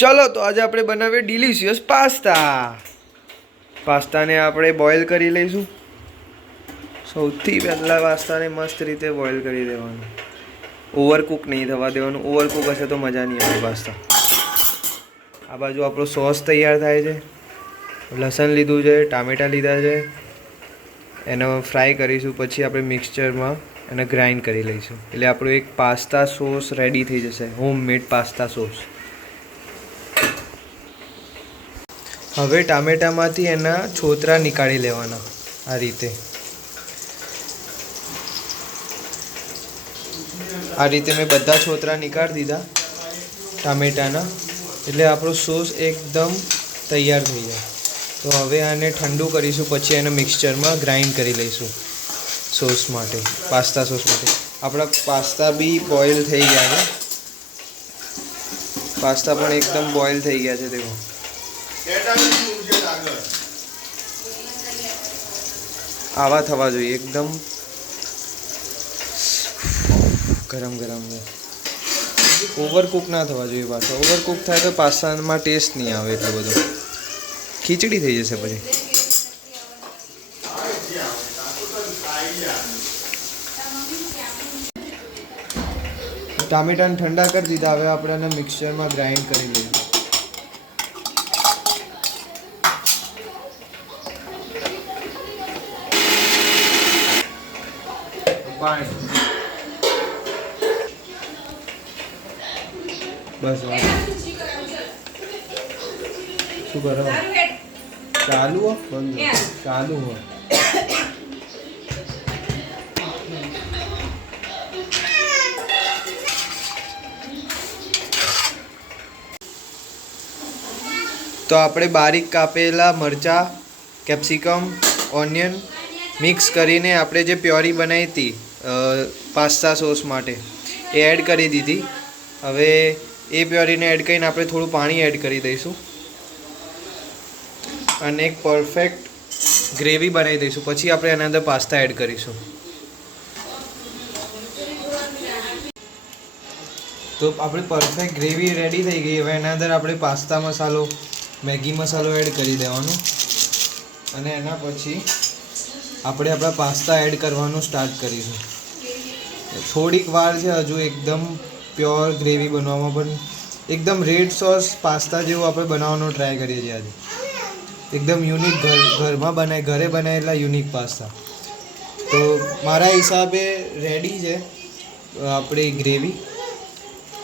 ચલો તો આજે આપણે બનાવીએ ડિલિશિયસ પાસ્તાને આપણે બોઇલ કરી લઈશું. સૌથી પહેલાં પાસ્તાને મસ્ત રીતે બોઇલ કરી દેવાનું. ઓવરકુક નહીં થવા દેવાનું. ઓવરકુક હશે તો મજા નહીં આવે પાસ્તા. આ બાજુ આપણો સોસ તૈયાર થાય છે. લસણ લીધું છે, ટામેટાં લીધા છે, એને ફ્રાય કરીશું. પછી આપણે મિક્સચરમાં એને ગ્રાઇન્ડ કરી લઈશું. એટલે આપણું એક પાસ્તા સોસ રેડી થઈ જશે, હોમમેડ પાસ્તા સોસ. હવે ટામેટામાંથી એના છોતરા નીકાળી લેવાના આ રીતે. આ રીતે મેં બધા છોતરા નીકાળી દીધા ટામેટાના. એટલે આપણો સોસ એકદમ તૈયાર થઈ જાય. તો હવે આને ઠંડુ કરીશું, પછી એને મિક્સચરમાં ગ્રાઇન્ડ કરી લઈશું સોસ માટે, પાસ્તા સોસ માટે. આપણા પાસ્તા બી બોઇલ થઈ ગયા છે. પાસ્તા પણ એકદમ બોઇલ થઈ ગયા છે. દેખો આવા થવા જોઈએ, એકદમ ગરમ ગરમ છે. ઓવરકુક ના થવા જોઈએ પાછા. ઓવરકુક થાય તો પાસ્તામાં ટેસ્ટ નહીં આવે એટલો બધો, ખીચડી થઈ જશે પછી. ટામેટાને ઠંડા કરી દીધા. હવે આપણે એને મિક્સચરમાં ગ્રાઇન્ડ કરી લઈએ. બસ શું કરો? ચાલુ હો બંધ ચાલુ હો. તો આપણે બારીક કાપેલા મરચાં, કેપ્સિકમ, ઓનિયન મિક્સ કરીને આપણે જે પ્યોરી બનાવી હતી પાસ્તા સોસ માટે એ એડ કરી દીધી. હવે એ પ્યોરીને એડ કરીને આપણે થોડું પાણી એડ કરી દઈશું અને એક પરફેક્ટ ગ્રેવી બનાવી દઈશું. પછી આપણે એના અંદર પાસ્તા એડ કરીશું. તો આપણી પરફેક્ટ ગ્રેવી રેડી થઈ ગઈ. હવે એના અંદર આપણે પાસ્તા મસાલો, મેગી મસાલો એડ કરી દેવાનો અને એના પછી આપણે આપણા પાસ્તા એડ કરવાનું સ્ટાર્ટ કરીશું. થોડીક વાર છે હજુ એકદમ પ્યોર ગ્રેવી બનવામાં, પણ એકદમ રેડ સોસ પાસ્તા જેવું આપણે બનાવવાનો ટ્રાય કરીએ છીએ આજે. એકદમ યુનિક ઘરે બનાવેલા યુનિક પાસ્તા. તો મારા હિસાબે રેડી છે આપણી ગ્રેવી.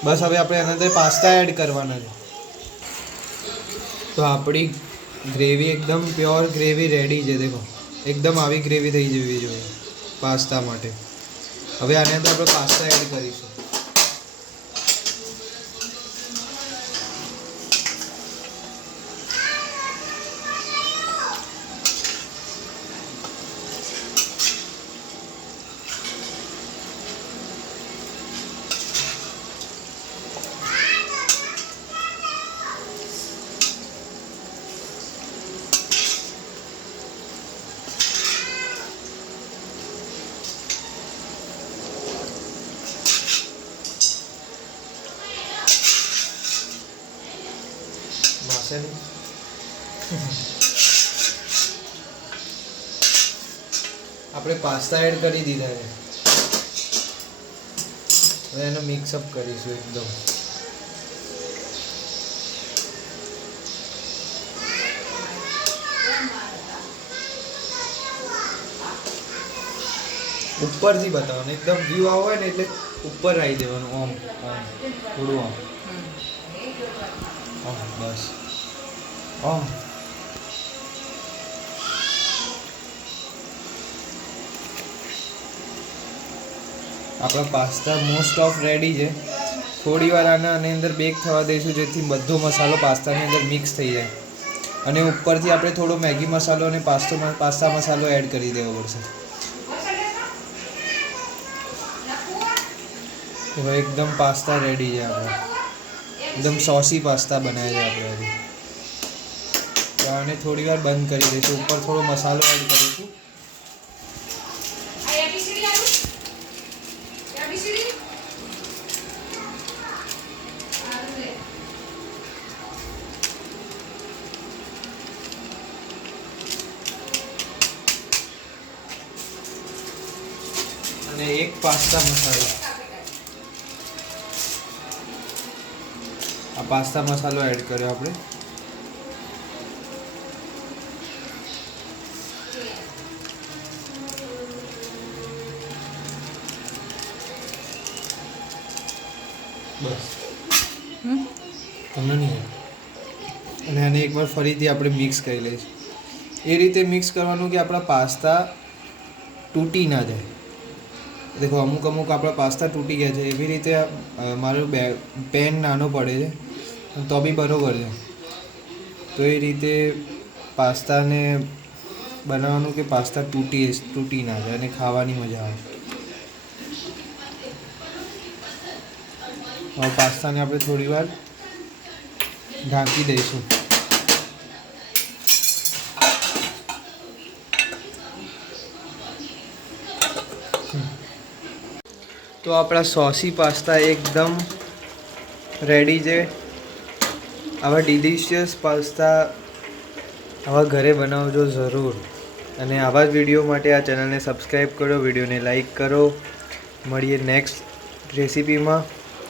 બસ હવે આપણે એના અંદર પાસ્તા એડ કરવાના છે. તો આપણી ગ્રેવી એકદમ પ્યોર ગ્રેવી રેડી છે. દેખો એકદમ આવી ગ્રેવી થઈ જવી જોઈએ પાસ્તા માટે. હવે આની અંદર આપણે પાસ્તા એડ કરીશું. આપણે પાસ્તા એડ કરી દીધા છે. હવે એનો મિક્સઅપ કરીશું એકદમ. ઉપરથી બતાવવાનું, એકદમ વ્યૂ આવો હોય ને એટલે ઉપર આવી દેવાનું. ઓમ થોડું આમ બસ. આપણા પાસ્તા મોસ્ટ ઓફ રેડી છે. થોડી વાર આની અંદર બેક થવા દઈશું, જેથી બધો મસાલો પાસ્તાની અંદર મિક્સ થઈ જાય. અને ઉપરથી આપણે થોડો મેગી મસાલો અને પાસ્તા મસાલો એડ કરી દેવો પડશે. હવે એકદમ પાસ્તા રેડી છે. આપણે એકદમ સોસી પાસ્તા બનાવ્યા છે આપણે. તો આને થોડી વાર બંધ કરી દઈશું. ઉપર થોડો મસાલો એડ કરીશું. અને એક પાસ્તા મસાલો. આ પાસ્તા મસાલો એડ કર્યો આપણે. બસ તમને નહીં. અને આને એકવાર ફરીથી આપણે મિક્સ કરી લઈશું. એ રીતે મિક્સ કરવાનું કે આપણા પાસ્તા તૂટી ના જાય. દેખો અમુક આપણા પાસ્તા તૂટી ગયા છે. એવી રીતે મારો પેન નાનો પડે છે તો બી બરાબર છે. તો એ રીતે પાસ્તાને બનાવવાનું કે પાસ્તા તૂટી ના જાય અને ખાવાની મજા આવે. હવે પાસ્તાને આપણે થોડી વાર ઢાંકી દઈશું. તો આપણા સોસી પાસ્તા એકદમ રેડી છે. આવા ડિલિશિયસ પાસ્તા આવા ઘરે બનાવજો જરૂર. અને આવા જ વિડીયો માટે આ ચેનલને સબસ્ક્રાઈબ કરો, વિડીયોને લાઈક કરો. મળીએ નેક્સ્ટ રેસીપીમાં.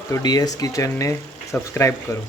તો DS કિચનને સબસ્ક્રાઈબ કરો.